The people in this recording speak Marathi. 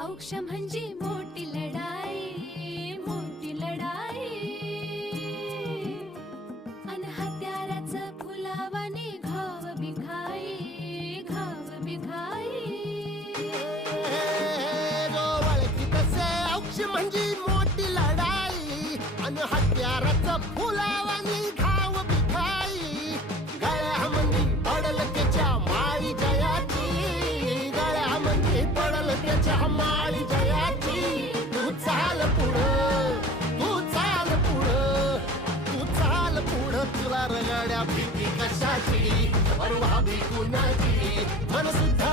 औक्ष म्हणजे मोठी लढाई, मोठी लढाई. अन हत्याराचं फुलावानी घाव बिघाई, घाव बिघाई. औक्ष म्हणजे मोठी लढाई आणि हत्याराचं फुलावानी घाव बिखाई. गळ्यामध्ये पडल त्याच्या माळी जयाची, गळ्यामध्ये पडल त्याच्या माळी जयाची. तू चाल पुढं, तू चाल पुढं, तू चाल पुढं. तुला रगड्या भीती कशाची, परवा भी कुणाची, मन सुद्धा